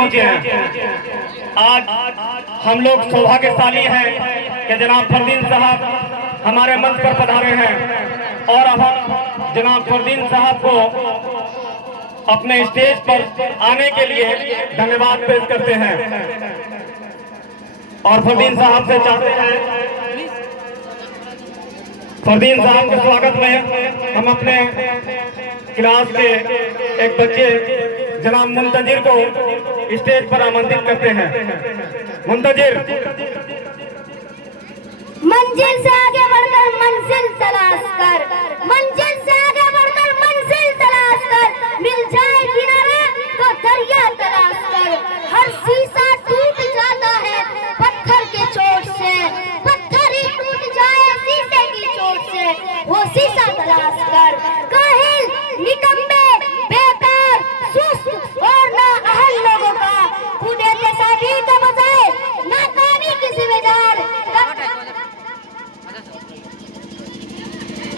पहुंचे हैं। आज हम लोग सौभाग्यशाली हैं कि जनाब फरदीन साहब हमारे मंच पर पधारे हैं और अब हम जनाब फरदीन साहब को अपने स्टेज पर आने के लिए धन्यवाद पेश करते हैं और फरदीन साहब से चाहते हैं, फरदीन साहब के स्वागत में हम अपने क्लास के एक बच्चे जनाब मुंतजिर को स्टेज पर आमंत्रित करते हैं। मुंतजिर। मंजिल से आगे बढ़कर मंजिल तलाश कर, मंजिल से आगे बढ़कर मंजिल तलाश कर, मिल जाए किनारा तो दरिया तलाश कर। हर शीशा टूट जाता है पत्थर के चोट से, पत्थर ही टूट जाए शीशे की चोट से, वो शीशा तलाश कर। काहिल, निकम्मे, बेकार, सुस्त और नाअहल लोगों का खुदे पेशाबी के बजाय नाकामी की जिम्मेदार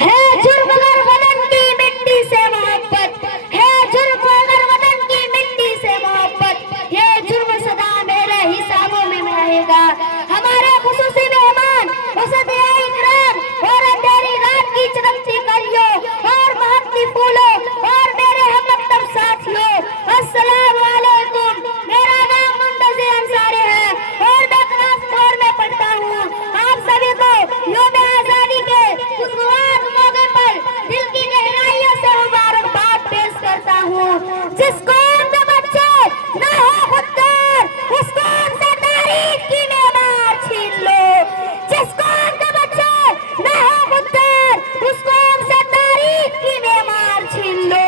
है। जुर्म अगर वतन की मिट्टी से मोहब्बत है, जुर्म अगर वतन की मिट्टी से मोहब्बत, ये जुर्म सदा मेरे हिसाबों में रहेगा। हमारे खुसूसी मेहमान इकराम और अंधेरी रात की चमकती कलियों और महकती फूलों और मेरे हमदम साथियों, अस्सलाम वालेकुम। मेरा नाम मुंतजिर अंसारी है और मैं क्लास 4 में पढ़ता हूँ। आप सभी को यौम आजादी के खुशगवार मौके पर दिल की गहराइयों से मुबारकबाद पेश करता हूँ। जिस कौम के बच्चे न हो खुददार, उस कौम से तारीख की मेमार छीन लो। जिस कौम के बच्चे न हो खुददार, उस कौम से तारीख की मेमार छीन लो।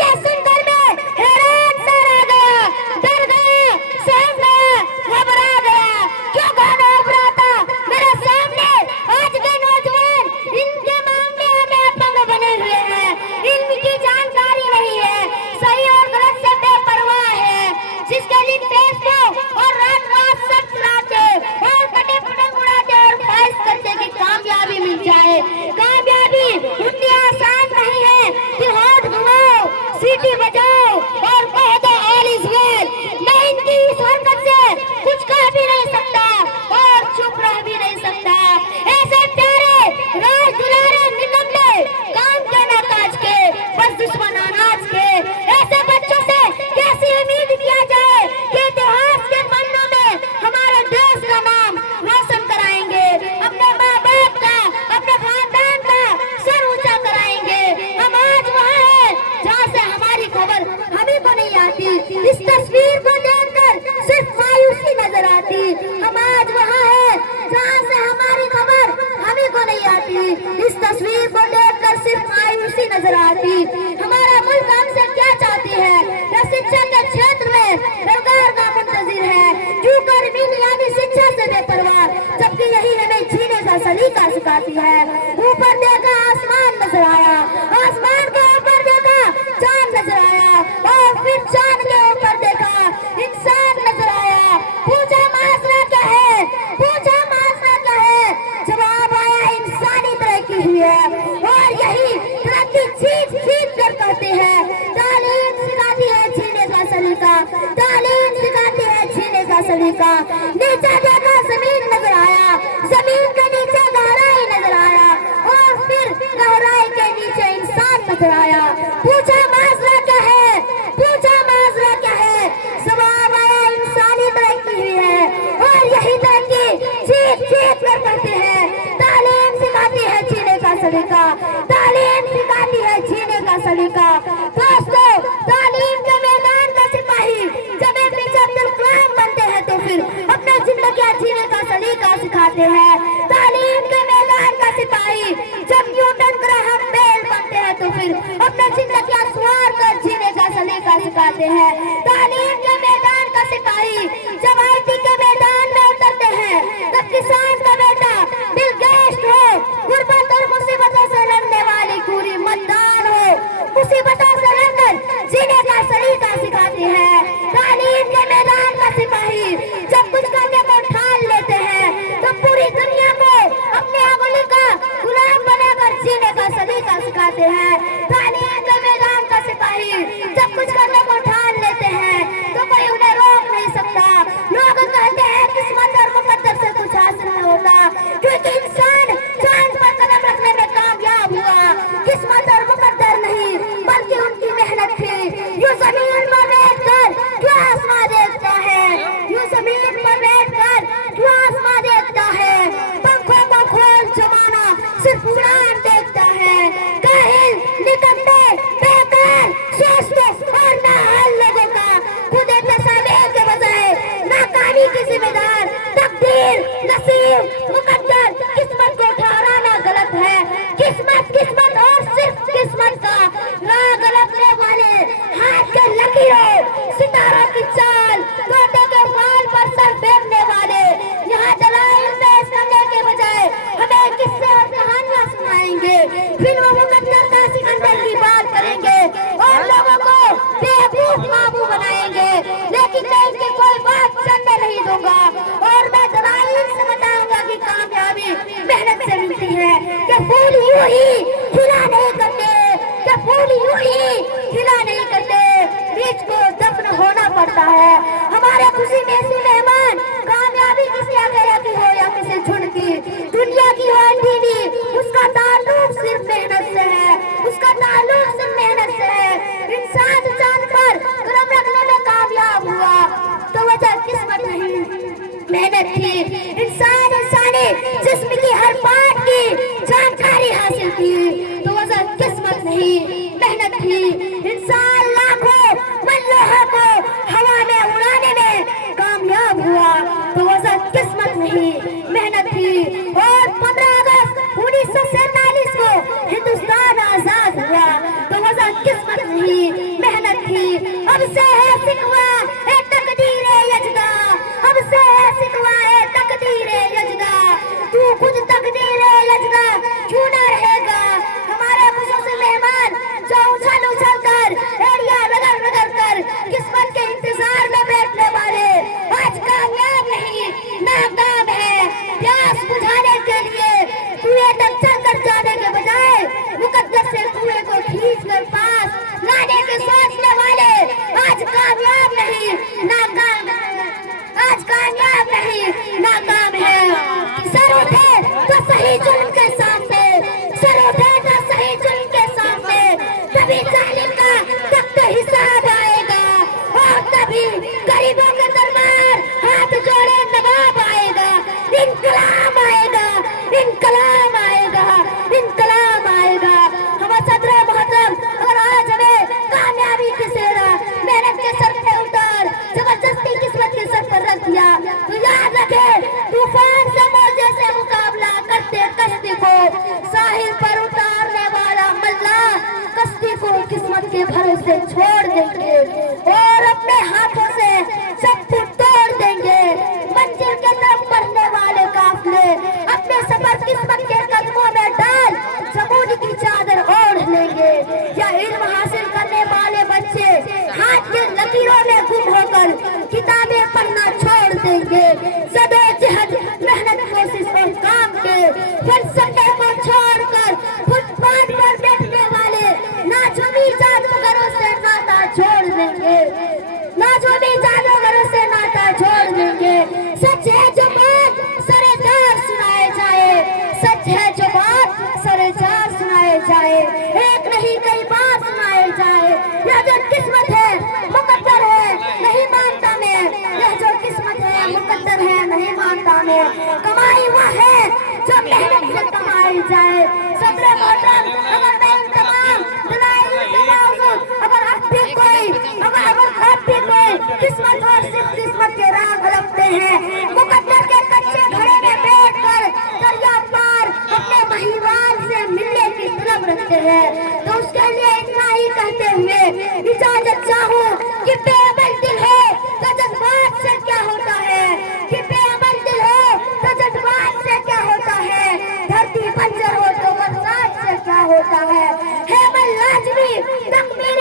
ये सुनकर मैं हैरान सा रह गया, डर गया, सहम गया, घबरा गया। क्यों घबराता? मेरे सामने आज के नौजवान इनके मामले में अपंग बने हुए हैं, इनकी जानकारी नहीं है, सही और गलत से बेपरवाह है। जिसके दिन फेसबुक और रात रात सब चलाते और कटे पतंग उड़ाते और ख्वाहिश करते कि कामयाबी मिल जाए। कामयाबी उतनी आसान नहीं है कि हाथ घुमाओ, सीटी बजाओ और कह दो ऑल इज वेल। मैं इनकी इस हरकत से कुछ कह भी नहीं सकता और चुप रह भी नहीं सकता। ऐसे प्यारे राज दुलारे निकम्मे काम के न काज के, बस दुश्मन अनाज के, ऐसे बच्चों से कैसी उम्मीद किया जाए कि इतिहास के पन्नों में हमारे देश का नाम रोशन कराएंगे, अपने माँ बाप का, अपने खानदान का सर ऊंचा कराएंगे। हम आज वहाँ हैं जहाँ से हमारी खबर हमें को नहीं आती। इस तस्वीर को देखकर सिर्फ मायूसी नजर आती। हम आज वहाँ हैं जहाँ से हमारी खबर हमें को नहीं आती। इस तस्वीर को देखकर सिर्फ मायूसी नजर आती। हमारा मुल्क हमसे क्या चाहती है? यह शिक्षा के क्षेत्र में सरकार का मुंतजिर है, क्यों कर यानी शिक्षा से बेपरवाह, जबकि यही हमें जीने का सलीका सिखाती है। ऊपर देखा आसमान नजर आया, आसमान के ऊपर देखा चांद नजर आया और फिर चांद के ऊपर देखा इंसान नजर आया। पूछा मासरा क्या है, पूछा मासरा क्या है, जवाब आया इंसानी तरक्की हुई है। और यही तरक्की जीत जीत कर कहते हैं। तालीम सिखाती है जीने का सलीका, तालीम सिखाती है जीने का सलीका। नीचे देखा जमीन नजर आया, जमीन के नीचे गहराई नजर आया और फिर गहराई के नीचे इंसान नजर आया। पूछा मासरा क्या है, पूछा मासरा क्या है, जवाब आया इंसानी तरक्की हुई है। और यही तरक्की जीत जीत कर कहते हैं। तालीम सिखाती है जीने का सलीका, तालीम सिखाती है जीने का सलीका। दोस्तों, तालीम के मैदान का सिपाही जब एक पीछे अब्दुल कलाम बनते हैं तो फिर अपने जिंदगी जीने का सलीका सिखाते हैं। तालीम के मैदान का सिपाही जब न्यूटन ग्राहम बेल बनते हैं तो फिर अपने जिंदगी सवार कर जीने का सलीका सिखाते हैं। तालीम के मैदान का सिपाही जब आईटी के मैदान में उतरते हैं तब किसान का बेटा बिल गेट्स हो, गुर्बत और मुसीबतों से लड़ने वाली पूरी मतदान हो, मुसीबतों से लड़कर जीने का सलीका सिखाते हैं। तालीम के मैदान का सिपाही जब कुछ करने को ठान लेते हैं तो पूरी दुनिया को अपने अंगुली का गुलाम बनाकर जीने का सलीका सिखाते हैं। तालीम के मैदान का सिपाही जब कुछ करने को ठान लेते हैं मुकद्दर किस्मत को ठहराना गलत है। किस्मत किस्मत और सिर्फ किस्मत का राग गलतने वाले हाथ के लकीरों सितारों की चाल तोते के फाल पर सर फेरने वाले यहाँ दलाइल पेश करने के बजाय हमें किस्से और कहानियां सुनाएंगे। फिल्म मुकद्दर का सिकंदर की बात करेंगे और लोगों को बेवकूफ काबू बनाएंगे, लेकिन मैं इनकी कोई बात सुनने नहीं दूंगा और मैं दलाइल से बताऊंगा कि कामयाबी मेहनत से मिलती है, कि फूल यूं ही खिला नहीं करते, कि फूल यूं ही खिला नहीं करते, बीच को दफन होना पड़ता है। हमारे खुशी में ऐसी मेहमान कामयाबी किसी अकेले की हो या किसी झुंड की, दुनिया की हो अकेली, उसका ताल्लुक सिर्फ मेहनत से है, उसका ताल्लुक सिर्फ मेहनत से है। इंसान चांद पर कदम रखने में कामयाब हुआ तो वजह किस्मत नहीं मेहनत थी। इंसानी जिस्म की हर बात की जानकारी हासिल की तो वजह किस्मत नहीं मेहनत थी। इंसान लाखों मल्लोहों को हवा में उड़ाने में कामयाब हुआ तो वजह किस्मत नहीं मेहनत थी। और 15 अगस्त 1947 को हिंदुस्तान आजाद हुआ तो वजह किस्मत नहीं मेहनत थी। अब से है सिकवा है तकदीर यजदा, अब से है सिकवा है तकदीर यजदा, तू खुद तकदीर यजदा क्यों ना रहेगा। हमारे खुसूसी मेहमान जो उछल उछल कर एड़िया रगड़ रगड़ कर किस्मत के इंतजार में बैठने वाले आज कामयाब नहीं नाकाम है। प्यास बुझाने के लिए कुएं तक चलकर जाने के बजाय मुकद्दर से कुएं को खींच कर पास लाने के सोचने वाले आज कामयाब नहीं नाकाम है, आज कामयाब नहीं नाकाम है। सर उठे तो सही जुल्म के सामने, सर उठे तो सही जुल्म के सामने, तभी जालिम का सख्त हिसाब आएगा और तभी गरीबों के दरबार हाथ जोड़े नवाब आएगा। इनकलाब आएगा, इनकलाब आएगा, इनकलाब आएगा। हमारे सदर मोहतरम अगर आज हमें कामयाबी की सेहरा मेहनत के सर पे उतार जबरदस्ती किस्मत के सर पर रख दिया तो याद रखे तूफान से मौजे से मुकाबला करते कश्ती को साहिल पर उतारने वाला मल्ला कश्ती को किस्मत के भरोसे छोड़ देंगे और अपने हाथों से सब कुछ तोड़ देंगे। मंजिल के तरफ बढ़ने वाले काफिले अपने सफर किस्मत के कदमों में डाल सबूत की चादर ओढ़ लेंगे। या इल्म हासिल करने वाले बच्चे हाथ के लकीरों में गुम होकर किताबें पढ़ना छोड़ देंगे। जदोजहद मेहनत कोशिश और काम के फलसफे को छोड़कर फुटपाथ पर बैठने वाले नाजुमी जादूगरों से नाता जोड़ देंगे, नाजुमी जादूगरों से नाता जोड़ देंगे। सच है जो बात सरेजार सुनाए जाए, सच है जो बात सरेजार सुनाए जाए, एक नहीं कई बार सुनाए जाए। यह जो किस्मत है मुकद्दर है नहीं मानता मैं, यह जो किस्मत है मुकद्दर है नहीं मानता मैं। कमाई वह है जो मेहनत से कमाई जाए। सदर मोहतरम अगर मैं इन तमाम दलाइल के बावजूद अगर अब भी कोई किस्मत और सिर्फ किस्मत के राग हड़पते हैं, मुकद्दर के कच्चे घड़े में बैठकर दरिया पार अपने महिवाल से मिलने की तलब रखते हैं तो उसके लिए इतना ही कहते हुए इजाजत चाहूं कि बेअमल दिल हो तो जज्बात से क्या होता है, कि बेअमल दिल हो तो जज्बात से क्या होता है, धरती बंजर हो तो बरसात से क्या होता है। मन लाजमी तकमीर